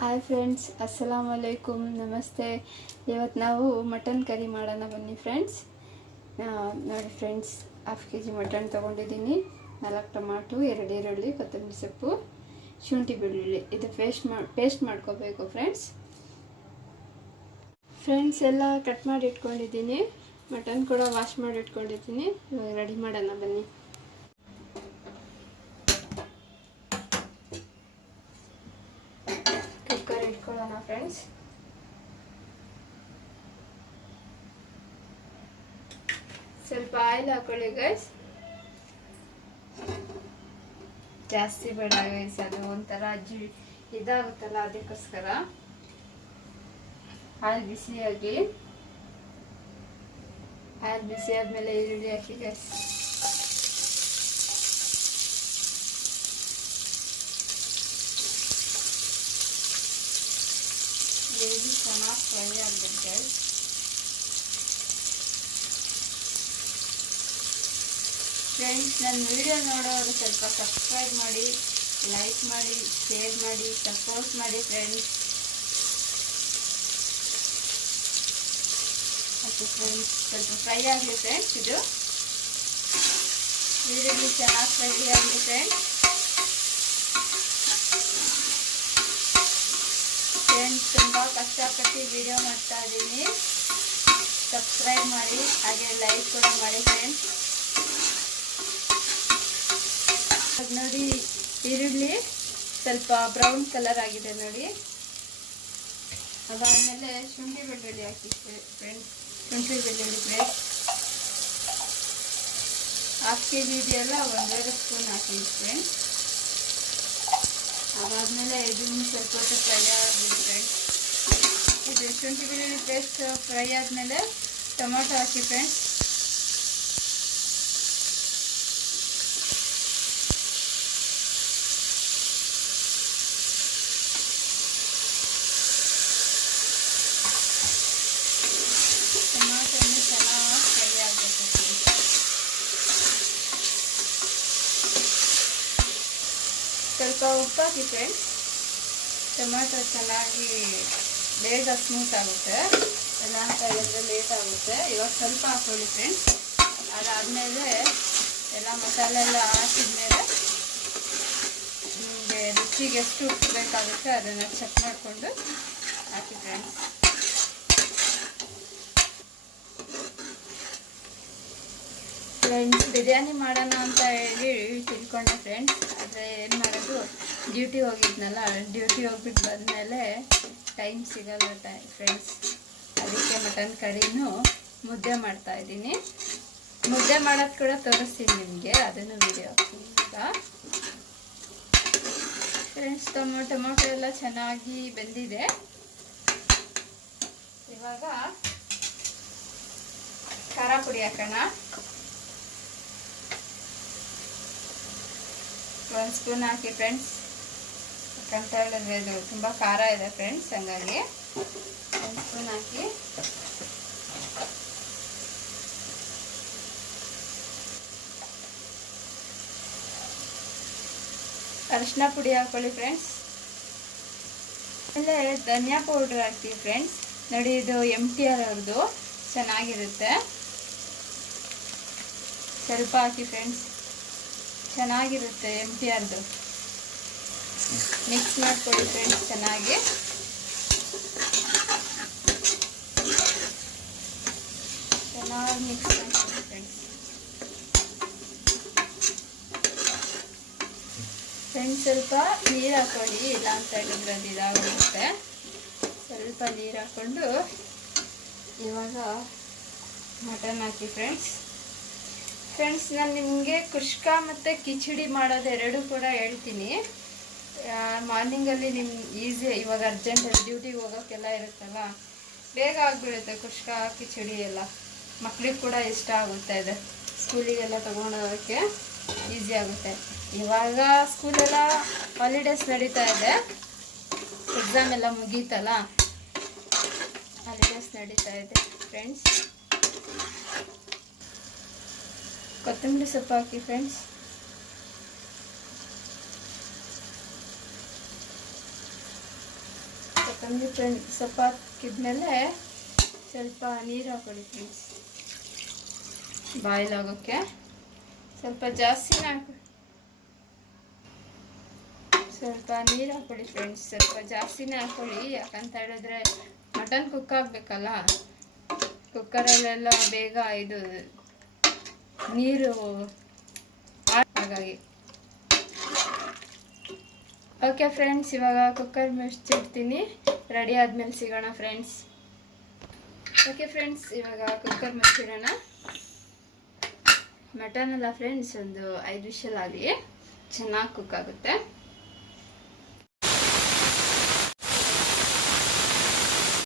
Hi friends, ಅಸ್ಸಲಾಮು ಅಲೈಕುಮ್, ನಮಸ್ತೆ. ಇವತ್ತು ನಾವು ಮಟನ್ ಕರಿ ಮಾಡೋಣ ಬನ್ನಿ ಫ್ರೆಂಡ್ಸ್. ನೋಡಿ ಫ್ರೆಂಡ್ಸ್, ಹಾಫ್ kg ಮಟನ್ ತೊಗೊಂಡಿದ್ದೀನಿ. 4 ಟೊಮಾಟೊ, 2 ಈರುಳ್ಳಿ, ಕೊತ್ತಂಬರಿ ಸೊಪ್ಪು, ಶುಂಠಿ ಬೆಳ್ಳುಳ್ಳಿ. ಇದು ಪೇಸ್ಟ್ ಮಾಡ್ಕೋಬೇಕು ಫ್ರೆಂಡ್ಸ್. ಎಲ್ಲ ಕಟ್ ಮಾಡಿ ಇಟ್ಕೊಂಡಿದ್ದೀನಿ. ಮಟನ್ ಕೂಡ ವಾಶ್ ಮಾಡಿ ಇಟ್ಕೊಂಡಿದ್ದೀನಿ. ಇವಾಗ ರೆಡಿ ಮಾಡೋಣ ಬನ್ನಿ. ಕುಕ್ಕರ್ ಇಟ್ಕೊಳ್ಳೋಣ ಫ್ರೆಂಡ್ಸ್. ಸ್ವಲ್ಪ ಆಯಿಲ್ ಹಾಕೊಳ್ಳಿ ಗೈಸ್. ಜಾಸ್ತಿ ಬೇಡ ಗೈಸ್, ಅದು ಒಂಥರ ಇದಾಗುತ್ತಲ್ಲ, ಅದಕ್ಕೋಸ್ಕರ ಆಯಿಲ್ ಬಿಸಿ ಆದ್ಮೇಲೆ ಈರುಳ್ಳಿ ಹಾಕಿ ಗೈಸ್. ಈರುಳ್ಳಿ ಚೆನ್ನಾಗಿ ಫ್ರೈ ಆಗಬೇಕು ಗೈಸ್. ಫ್ರೆಂಡ್ಸ್, ನನ್ನ ವಿಡಿಯೋ ನೋಡೋರು ಸ್ವಲ್ಪ ಸಬ್ಸ್ಕ್ರೈಬ್ ಮಾಡಿ, ಲೈಕ್ ಮಾಡಿ, ಶೇರ್ ಮಾಡಿ, ಸಪೋರ್ಟ್ ಮಾಡಿ ಫ್ರೆಂಡ್ಸ್. ಓಕೆ ಫ್ರೆಂಡ್ಸ್, ಸ್ವಲ್ಪ ಫ್ರೈ ಆಗಲಿ ಫ್ರೆಂಡ್ಸ್. ಇದು ಈರುಳ್ಳಿ ಚೆನ್ನಾಗಿ ಫ್ರೈ ಆಗಲಿ ಫ್ರೆಂಡ್ಸ್. ತುಂಬ ಕಷ್ಟಪಟ್ಟು ವಿಡಿಯೋ ಮಾಡ್ತಾ ಇದ್ದೀನಿ. ಸಬ್ಸ್ಕ್ರೈಬ್ ಮಾಡಿ, ಹಾಗೆ ಲೈಕ್ ಕೂಡ ಮಾಡಿ ಫ್ರೆಂಡ್ಸ್. ನೋಡಿ, ಈರುಳ್ಳಿ ಸ್ವಲ್ಪ ಬ್ರೌನ್ ಕಲರ್ ಆಗಿದೆ ನೋಡಿ. ಅದಾದಮೇಲೆ ಶುಂಠಿ ಬೆಳ್ಳುಳ್ಳಿ ಹಾಕಿ ಫ್ರೆಂಡ್ಸ್. ಶುಂಠಿ ಬೆಳ್ಳುಳ್ಳಿ ಫ್ರೆಂಡ್ಸ್ ಹಾಫ್ kg ಇದೆಯಲ್ಲ, 1.5 ಸ್ಪೂನ್ ಹಾಕಿ ಫ್ರೆಂಡ್ಸ್. ಅದಾದಮೇಲೆ ಇದನ್ನು ಸ್ವಲ್ಪ ಹೊತ್ತು ಫ್ರೈ ಆಗಲಿ ಫ್ರೆಂಡ್ಸ್. ಇದು ಶುಂಠಿ ಬೆಳ್ಳುಳ್ಳಿ ಪೇಸ್ಟ್ ಫ್ರೈ ಆದಮೇಲೆ ಟೊಮೆಟೊ ಹಾಕಿ ಫ್ರೆಂಡ್ಸ್. ಟೊಮೆಟೊನ್ನು ಚೆನ್ನಾಗಿ ಫ್ರೈ ಆಗಬೇಕು ಫ್ರೆಂಡ್ಸ್. ಸ್ವಲ್ಪ ಉಪ್ಪು ಹಾಕಿ ಫ್ರೆಂಡ್ಸ್. ಟೊಮೆಟೊ ಚೆನ್ನಾಗಿ ಬೇಗ ಸ್ಮೂತ್ ಆಗುತ್ತೆ. ಎಲ್ಲ ಕೈಯಲ್ಲಿ ಲೇಟ್ ಆಗುತ್ತೆ. ಇವಾಗ ಸ್ವಲ್ಪ ಹಾಕೊಳ್ಳಿ ಫ್ರೆಂಡ್ಸ್. ಅದಾದಮೇಲೆ ಎಲ್ಲ ಮಸಾಲೆ ಎಲ್ಲ ಹಾಕಿದ್ಮೇಲೆ ನಿಮಗೆ ರುಚಿಗೆ ಎಷ್ಟು ಉಪ್ಪು ಬೇಕಾಗುತ್ತೆ ಅದನ್ನು ಚೆಕ್ ಮಾಡಿಕೊಂಡು ಹಾಕಿ ಫ್ರೆಂಡ್ಸ್. ಬಿರಿಯಾನಿ ಮಾಡೋಣ ಅಂತ ಹೇಳಿ ತಿಳ್ಕೊಂಡೆ ಫ್ರೆಂಡ್ಸ್. ಆದರೆ ಏನು ಮಾಡೋದು, ಡ್ಯೂಟಿ ಹೋಗಿದ್ನಲ್ಲ, ಡ್ಯೂಟಿ ಹೋಗ್ಬಿಟ್ಟು ಬಂದಮೇಲೆ ಟೈಮ್ ಸಿಗಲ್ಲ ಫ್ರೆಂಡ್ಸ್. ಅದಕ್ಕೆ ಮಟನ್ ಕರಿನೂ ಮುದ್ದೆ ಮಾಡ್ತಾಯಿದ್ದೀನಿ. ಮುದ್ದೆ ಮಾಡೋದು ಕೂಡ ತೋರಿಸ್ತೀನಿ ನಿಮಗೆ, ಅದನ್ನು ವಿಡಿಯೋ ಹಾಕ್ತೀನಿ ಈಗ ಫ್ರೆಂಡ್ಸ್. ಟೊಮೊಟೊ ಎಲ್ಲ ಚೆನ್ನಾಗಿ ಬೆಂದಿದೆ. ಇವಾಗ ಖಾರ ಪುಡಿ ಹಾಕೋಣ. 1 ಸ್ಪೂನ್ ಹಾಕಿ ಫ್ರೆಂಡ್ಸ್. ಯಾಕಂತ ಹೇಳಿದ್ರೆ ಇದು ತುಂಬ ಖಾರ ಇದೆ ಫ್ರೆಂಡ್ಸ್, ಹಂಗಾಗಿ 1 ಸ್ಪೂನ್ ಹಾಕಿ. ಅರಿಶಿನ ಪುಡಿ ಹಾಕೊಳ್ಳಿ ಫ್ರೆಂಡ್ಸ್. ಆಮೇಲೆ ಧನಿಯಾ ಪೌಡ್ರ್ ಹಾಕ್ತೀವಿ ಫ್ರೆಂಡ್ಸ್. ನೋಡಿ, ಇದು MTR ಅವ್ರದ್ದು, ಚೆನ್ನಾಗಿರುತ್ತೆ. ಸ್ವಲ್ಪ ಹಾಕಿ ಫ್ರೆಂಡ್ಸ್, ಚೆನ್ನಾಗಿರುತ್ತೆ MTRದು. ಮಿಕ್ಸ್ ಮಾಡ್ಕೊಳ್ಳಿ ಫ್ರೆಂಡ್ಸ್ ಚೆನ್ನಾಗಿ. ಚೆನ್ನಾಗಿ ಮಿಕ್ಸ್ ಮಾಡ್ಕೊಳ್ಳಿ ಫ್ರೆಂಡ್ಸ್. ಸ್ವಲ್ಪ ನೀರು ಹಾಕೊಳ್ಳಿ, ಇಲ್ಲ ಅಂತ ಹೇಳಿದ್ರೆ ಅದು ಇದಾಗುತ್ತೆ. ಸ್ವಲ್ಪ ನೀರು ಹಾಕ್ಕೊಂಡು ಇವಾಗ ಮಟನ್ ಹಾಕಿ ಫ್ರೆಂಡ್ಸ್. ನಾನು ನಿಮಗೆ ಕುಷ್ಕ ಮತ್ತು ಕಿಚಡಿ ಮಾಡೋದು ಎರಡೂ ಕೂಡ ಹೇಳ್ತೀನಿ. ಮಾರ್ನಿಂಗಲ್ಲಿ ನಿಮ್ಗೆ ಈಸಿ, ಇವಾಗ ಅರ್ಜೆಂಟಲ್ಲಿ ಡ್ಯೂಟಿಗೆ ಹೋಗೋಕ್ಕೆಲ್ಲ ಇರುತ್ತಲ್ಲ, ಬೇಗ ಆಗಿಬಿಡುತ್ತೆ ಕುಷ್ಕ ಕಿಚಡಿ ಎಲ್ಲ. ಮಕ್ಳಿಗೆ ಕೂಡ ಇಷ್ಟ ಆಗುತ್ತೆ. ಇದು ಸ್ಕೂಲಿಗೆಲ್ಲ ತೊಗೊಂಡೋಗೋಕ್ಕೆ ಈಸಿ ಆಗುತ್ತೆ. ಇವಾಗ ಸ್ಕೂಲೆಲ್ಲ ಹಾಲಿಡೇಸ್ ನಡೀತಾ ಇದೆ, ಎಕ್ಸಾಮ್ ಎಲ್ಲ ಮುಗೀತಲ್ಲ, ಹಾಲಿಡೇಸ್ ನಡೀತಾ ಇದೆ ಫ್ರೆಂಡ್ಸ್. ಕೊತ್ತಂಬರಿ ಸೊಪ್ಪು ಹಾಕಿ ಫ್ರೆಂಡ್ಸ್. ಕಮ್ಮಿ ಫ್ರೆಂಡ್ ಸ್ವಲ್ಪ ಹಾಕಿದ್ಮೇಲೆ ಸ್ವಲ್ಪ ನೀರು ಹಾಕೊಳ್ಳಿ ಫ್ರೆಂಡ್ಸ್. ಬಾಯ್ಲ್ ಆಗೋಕ್ಕೆ ಸ್ವಲ್ಪ ಜಾಸ್ತಿನೇ ಸ್ವಲ್ಪ ನೀರು ಹಾಕೊಳ್ಳಿ ಫ್ರೆಂಡ್ಸ್. ಸ್ವಲ್ಪ ಜಾಸ್ತಿನೇ ಹಾಕೊಳ್ಳಿ, ಯಾಕಂತ ಹೇಳಿದ್ರೆ ಮಟನ್ ಕುಕ್ ಆಗಬೇಕಲ್ಲ. ಕುಕ್ಕರಲ್ಲೆಲ್ಲ ಬೇಗ ಇದು ನೀರು ಹಾಗಾಗಿ. ಓಕೆ ಫ್ರೆಂಡ್ಸ್, ಇವಾಗ ಕುಕ್ಕರ್ ಮುಚ್ಚಿಡ್ತೀನಿ. ರೆಡಿ ಆದಮೇಲೆ ಸಿಗೋಣ ಫ್ರೆಂಡ್ಸ್. ಓಕೆ ಫ್ರೆಂಡ್ಸ್, ಇವಾಗ ಕುಕ್ಕರ್ ಮುಚ್ಚಿಡೋಣ. ಮಟನ್ ಅಲ್ಲ ಫ್ರೆಂಡ್ಸ್, ಒಂದು 5 ವಿಷಲ್ ಆಗಲಿ ಚೆನ್ನಾಗಿ ಕುಕ್ ಆಗುತ್ತೆ.